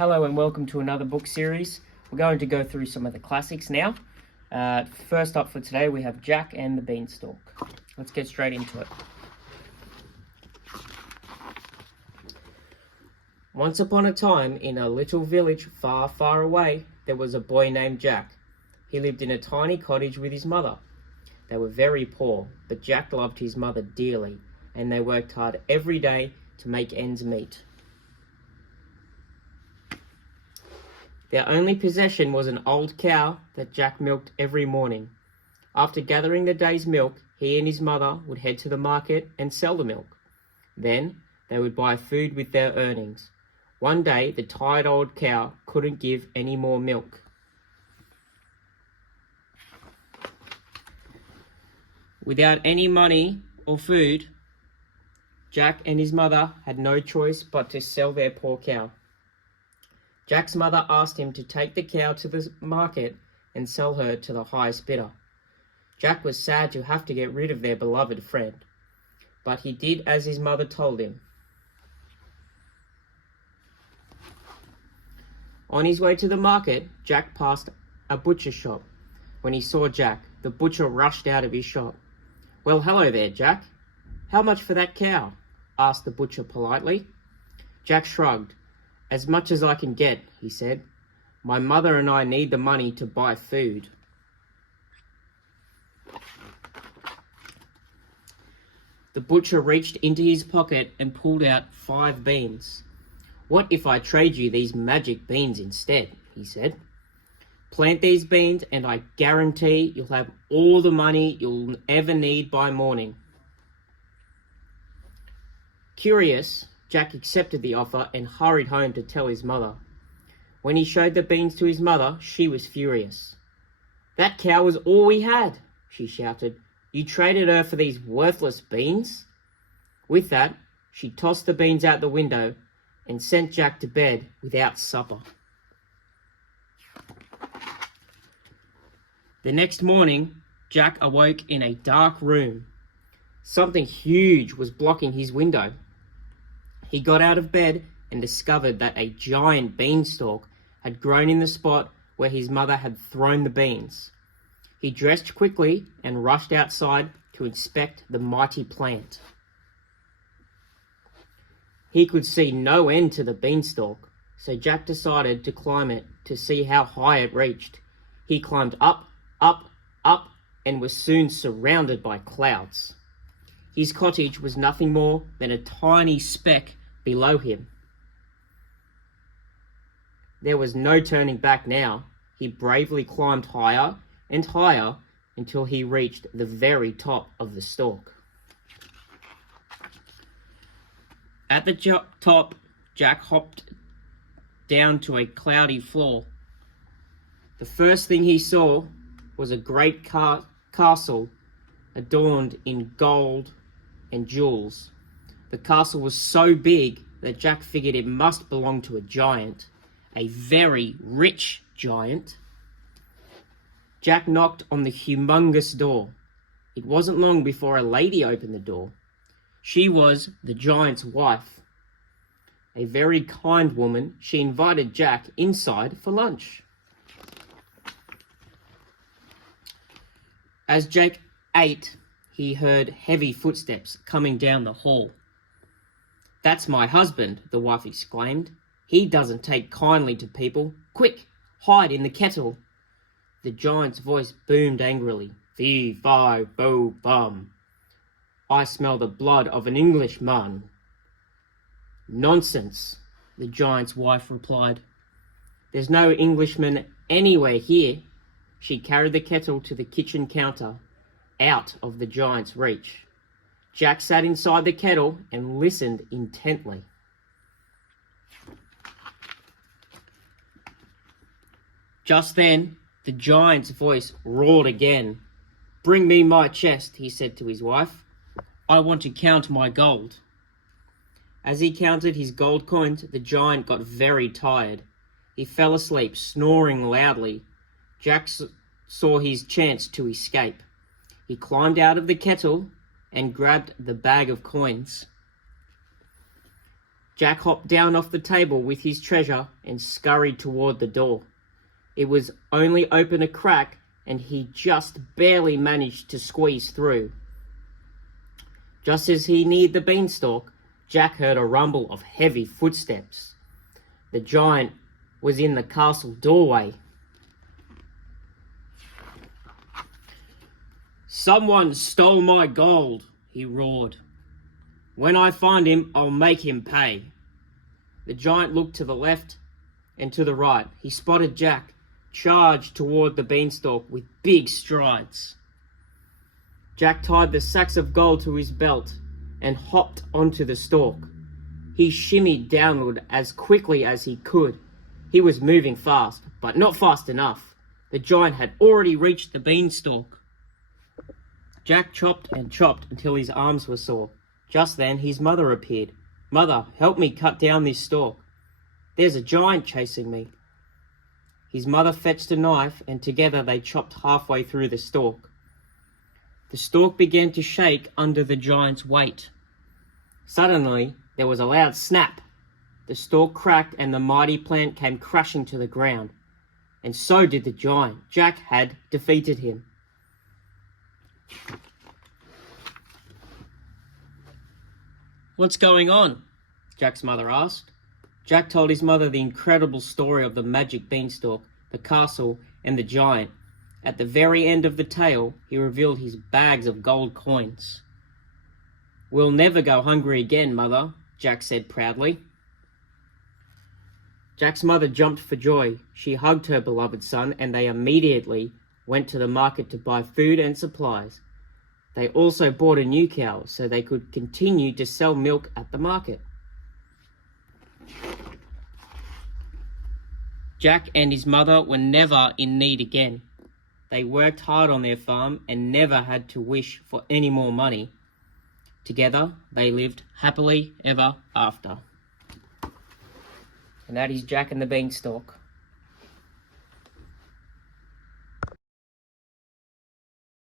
Hello and welcome to another book series. We're going to go through some of the classics now. First up for today we have Jack and the Beanstalk. Let's get straight into it. Once upon a time, in a little village far, far away, there was a boy named Jack. He lived in a tiny cottage with his mother. They were very poor, but Jack loved his mother dearly, and they worked hard every day to make ends meet. Their only possession was an old cow that Jack milked every morning. After gathering the day's milk, he and his mother would head to the market and sell the milk. Then they would buy food with their earnings. One day, the tired old cow couldn't give any more milk. Without any money or food, Jack and his mother had no choice but to sell their poor cow. Jack's mother asked him to take the cow to the market and sell her to the highest bidder. Jack was sad to have to get rid of their beloved friend, but he did as his mother told him. On his way to the market, Jack passed a butcher shop. When he saw Jack, the butcher rushed out of his shop. "Well, hello there, Jack. How much for that cow?" asked the butcher politely. Jack shrugged. "As much as I can get," he said. "My mother and I need the money to buy food." The butcher reached into his pocket and pulled out 5 beans. "What if I trade you these magic beans instead?" he said. "Plant these beans and I guarantee you'll have all the money you'll ever need by morning." Curious, Jack accepted the offer and hurried home to tell his mother. When he showed the beans to his mother, she was furious. "That cow was all we had," she shouted. "You traded her for these worthless beans?" With that, she tossed the beans out the window and sent Jack to bed without supper. The next morning, Jack awoke in a dark room. Something huge was blocking his window. He got out of bed and discovered that a giant beanstalk had grown in the spot where his mother had thrown the beans. He dressed quickly and rushed outside to inspect the mighty plant. He could see no end to the beanstalk, so Jack decided to climb it to see how high it reached. He climbed up, up, up, and was soon surrounded by clouds. His cottage was nothing more than a tiny speck below him. There was no turning back now. He bravely climbed higher and higher until he reached the very top of the stalk. At the top, Jack hopped down to a cloudy floor. The first thing he saw was a great castle adorned in gold and jewels. The castle was so big that Jack figured it must belong to a giant, a very rich giant. Jack knocked on the humongous door. It wasn't long before a lady opened the door. She was the giant's wife. A very kind woman, she invited Jack inside for lunch. As Jack ate, he heard heavy footsteps coming down the hall. "That's my husband," the wife exclaimed. "He doesn't take kindly to people. Quick, hide in the kettle." The giant's voice boomed angrily. "Fee, fi, fo, bum. I smell the blood of an Englishman." "Nonsense," the giant's wife replied. "There's no Englishman anywhere here." She carried the kettle to the kitchen counter, out of the giant's reach. Jack sat inside the kettle and listened intently. Just then, the giant's voice roared again. "Bring me my chest," he said to his wife. "I want to count my gold." As he counted his gold coins, the giant got very tired. He fell asleep, snoring loudly. Jack saw his chance to escape. He climbed out of the kettle and grabbed the bag of coins. Jack hopped down off the table with his treasure and scurried toward the door. It was only open a crack, and he just barely managed to squeeze through. Just as he neared the beanstalk, Jack heard a rumble of heavy footsteps. The giant was in the castle doorway. "Someone stole my gold," he roared. "When I find him, I'll make him pay." The giant looked to the left and to the right. He spotted Jack, charged toward the beanstalk with big strides. Jack tied the sacks of gold to his belt and hopped onto the stalk. He shimmied downward as quickly as he could. He was moving fast, but not fast enough. The giant had already reached the beanstalk. Jack chopped and chopped until his arms were sore. Just then his mother appeared. "Mother, help me cut down this stalk. There's a giant chasing me." His mother fetched a knife, and together they chopped halfway through the stalk. The stalk began to shake under the giant's weight. Suddenly, there was a loud snap. The stalk cracked and the mighty plant came crashing to the ground. And so did the giant. Jack had defeated him. "What's going on?" Jack's mother asked. Jack told his mother the incredible story of the magic beanstalk, the castle, and the giant. At the very end of the tale, he revealed his bags of gold coins. "We'll never go hungry again, Mother," Jack said proudly. Jack's mother jumped for joy. She hugged her beloved son, and they immediately went to the market to buy food and supplies. They also bought a new cow so they could continue to sell milk at the market. Jack and his mother were never in need again. They worked hard on their farm and never had to wish for any more money. Together, they lived happily ever after. And that is Jack and the Beanstalk.